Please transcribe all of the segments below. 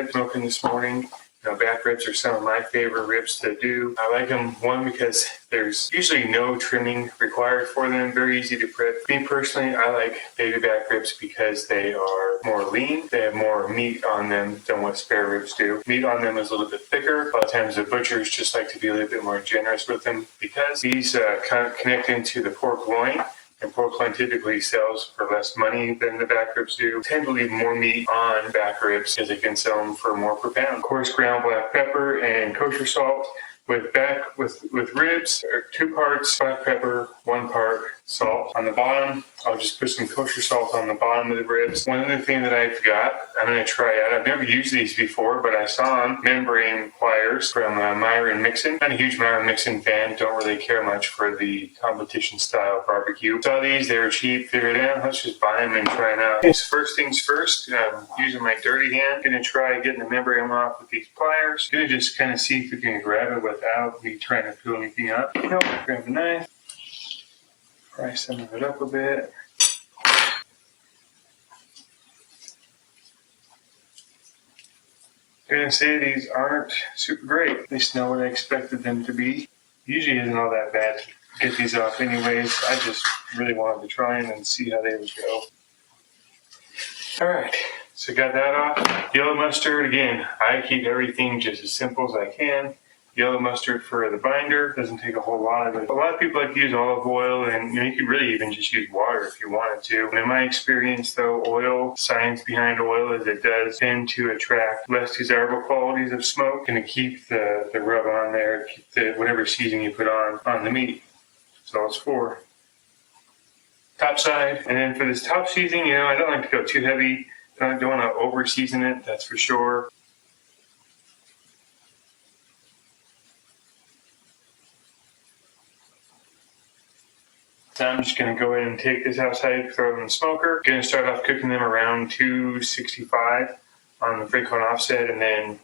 ribs smoking this morning. Back ribs are some of my favorite ribs to do. I like them, one, because there's usually no trimming required for them, very easy to prep. Me personally, I like baby back ribs because they are more lean. They have more meat on them than what spare ribs do. Meat on them is a little bit thicker. A lot of times the butchers just like to be a little bit more generous with them because these kind of connect into the pork loin. And pork loin typically sells for less money than the back ribs do. Tend to leave more meat on back ribs because they can sell them for more per pound. Coarse ground black pepper and kosher salt. With ribs, 2 parts black pepper, 1 part salt. On the bottom, I'll just put some kosher salt on the bottom of the ribs. One other thing that I've got, I'm going to try out. I've never used these before, but I saw them, membrane pliers from Myron Mixon. Not a huge Myron Mixon fan, don't really care much for the competition style barbecue. Saw these, they were cheap, figured out, let's just buy them and try them out. First things first, using my dirty hand, going to try getting the membrane off with these pliers. Going to just kind of see if we can grab it without me trying to peel anything up. Grab a knife. Fry some of it up a bit. I'm gonna say these aren't super great. At least not what I expected them to be. Usually isn't all that bad to get these off anyways. I just really wanted to try them and see how they would go. Alright, so got that off. Yellow mustard, again, I keep everything just as simple as I can. Yellow mustard for the binder, doesn't take a whole lot of it. A lot of people like to use olive oil, and you could really even just use water if you wanted to. And in my experience though, oil, science behind oil is it does tend to attract less desirable qualities of smoke and to keep the rub on there, keep the whatever seasoning you put on the meat. That's all it's for. Top side, and then for this top seasoning, I don't like to go too heavy. Don't want to over season it, that's for sure. I'm just going to go ahead and take this outside, throw it in the smoker. Going to start off cooking them around 265 on the frequent offset, and then,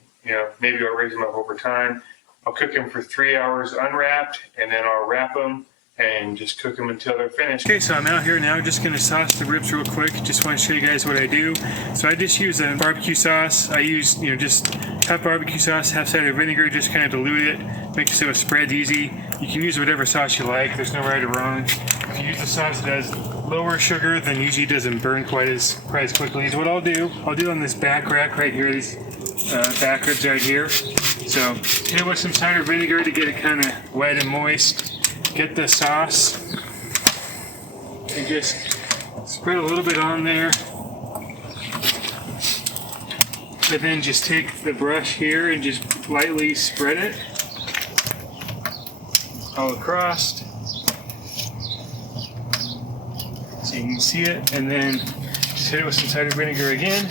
maybe I'll raise them up over time. I'll cook them for 3 hours unwrapped, and then I'll wrap them and just cook them until they're finished. Okay, so I'm out here now, just going to sauce the ribs real quick. Just want to show you guys what I do. So I just use a barbecue sauce. I use, just half barbecue sauce, half cider vinegar, just kind of dilute it, make it so it spreads easy. You can use whatever sauce you like. There's no right or wrong. If you use a sauce that has lower sugar, then usually it doesn't burn quite as quickly. So what I'll do on this back rack right here, these back ribs right here. So hit it with some cider vinegar to get it kind of wet and moist. Get the sauce and just spread a little bit on there. And then just take the brush here and just lightly spread it all across. So you can see it, and then just hit it with some cider vinegar again.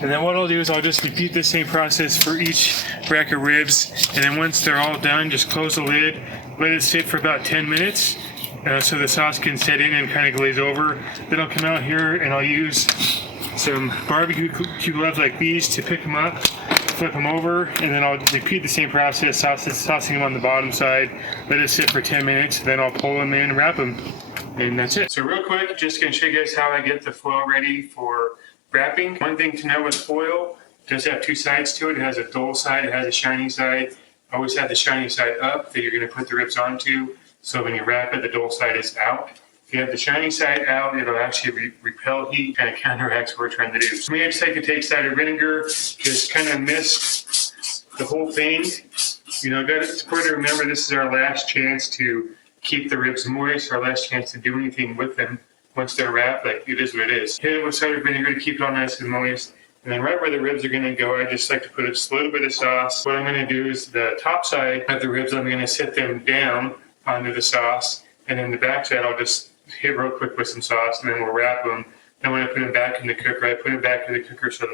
And then what I'll do is I'll just repeat the same process for each rack of ribs. And then once they're all done, just close the lid, let it sit for about 10 minutes so the sauce can set in and kind of glaze over. Then I'll come out here and I'll use some barbecue gloves like these to pick them up, flip them over, and then I'll repeat the same process, saucing them on the bottom side, let it sit for 10 minutes, then I'll pull them in and wrap them. And that's it. So real quick, just going to show you guys how I get the foil ready for wrapping. One thing to know with foil, it does have 2 sides to it. It has a dull side, it has a shiny side. Always have the shiny side up that you're going to put the ribs onto, so when you wrap it, the dull side is out. If you have the shiny side out, it'll actually repel heat, kind of counteracts what we're trying to do. So me, I just like to take cider vinegar, just kind of mist the whole thing. It's important to remember this is our last chance to keep the ribs moist, our last chance to do anything with them once they're wrapped. Like, it is what it is. Hit it with cider vinegar to keep it all nice and moist. And then right where the ribs are going to go, I just like to put just a little bit of sauce. What I'm going to do is the top side of the ribs, I'm going to set them down onto the sauce. And then the back side, I'll just hit real quick with some sauce, and then we'll wrap them. Then when I put them back in the cooker, I put them back in the cooker so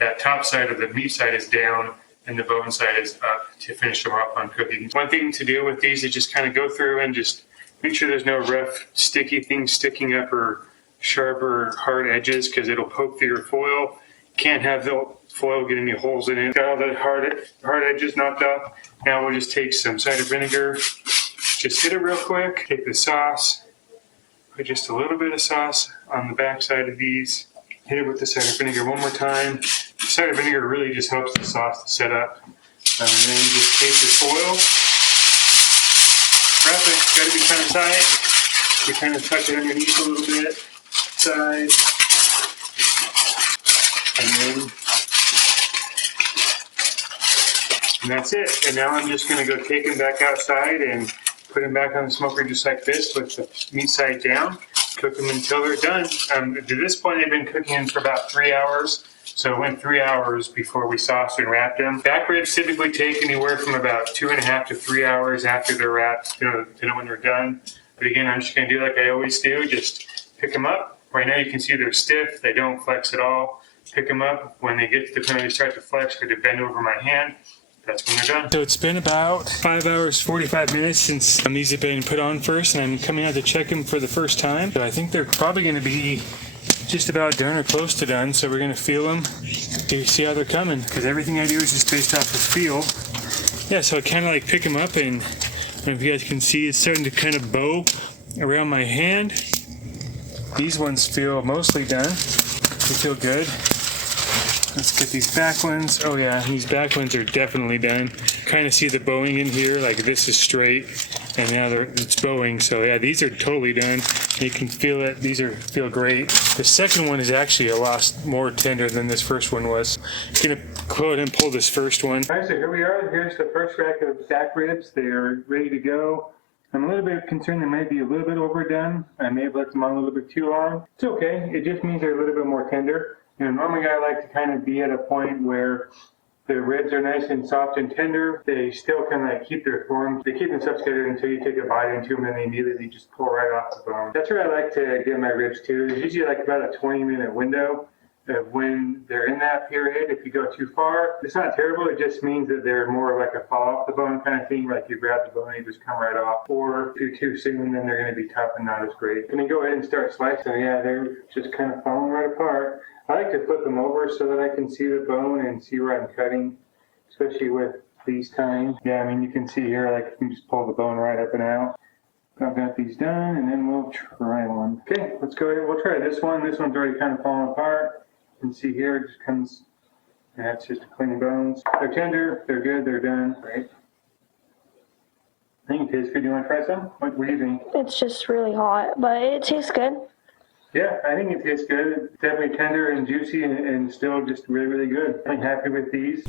that top side of the meat side is down and the bone side is up to finish them off on cooking. One thing to do with these is just kind of go through and just make sure there's no rough, sticky things sticking up or sharp or hard edges, because it'll poke through your foil. Can't have the foil get any holes in it. Got all the hard edges knocked off. Now we'll just take some cider vinegar, just hit it real quick, take the sauce, put just a little bit of sauce on the back side of these, hit it with the cider vinegar one more time. Cider vinegar really just helps the sauce to set up. And then you just take your foil, wrap it, got to be kind of tight. You kind of tuck it underneath a little bit, side, and that's it. And now I'm just going to go take them back outside and put them back on the smoker just like this with the meat side down. Cook them until they're done. To this point, they've been cooking for about 3 hours. So it went 3 hours before we sauced and wrapped them. Back ribs typically take anywhere from about 2.5 to 3 hours after they're wrapped, when they're done. But again, I'm just going to do like I always do. Just pick them up. Right now you can see they're stiff. They don't flex at all. Pick them up. When they get to the point where they start to flex or to bend over my hand, that's when they're done. So it's been about 5 hours, 45 minutes since these have been put on first, and I'm coming out to check them for the first time. So I think they're probably going to be just about done or close to done. So we're going to feel them to see how they're coming, because everything I do is just based off of feel. Yeah, so I kind of like pick them up, and if you guys can see, it's starting to kind of bow around my hand. These ones feel mostly done. They feel good. Let's get these back ones. Oh yeah, these back ones are definitely done. Kind of see the bowing in here, like this is straight, and now it's bowing. So yeah, these are totally done. You can feel it. These feel great. The second one is actually a lot more tender than this first one was. I'm gonna go ahead and pull this first one. All right, so here we are. Here's the first rack of back ribs. They are ready to go. I'm a little bit concerned they might be a little bit overdone. I may have left them on a little bit too long. It's okay. It just means they're a little bit more tender. Normally I like to kind of be at a point where the ribs are nice and soft and tender. They still kind of like keep their form. They keep themselves together until you take a bite into them, and they immediately just pull right off the bone. That's where I like to get my ribs to. There's usually like about a 20-minute window of when they're in that period. If you go too far, it's not terrible. It just means that they're more like a fall off the bone kind of thing. Like you grab the bone and you just come right off. Or if you're too soon, then they're going to be tough and not as great. I'm going to go ahead and start slicing. So yeah, they're just kind of falling right apart. I like to flip them over so that I can see the bone and see where I'm cutting, especially with these kinds. Yeah, I mean, you can see here, like, you can just pull the bone right up and out. I've got these done, and then we'll try one. Okay, let's go ahead. We'll try this one. This one's already kind of falling apart. You can see here, it just comes, and that's just clean bones. They're tender, they're good, they're done. Right. I think it tastes good. Do you want to try some? What do you think? It's just really hot, but it tastes good. Yeah, I think it tastes good. It's definitely tender and juicy and still just really, really good. I'm happy with these.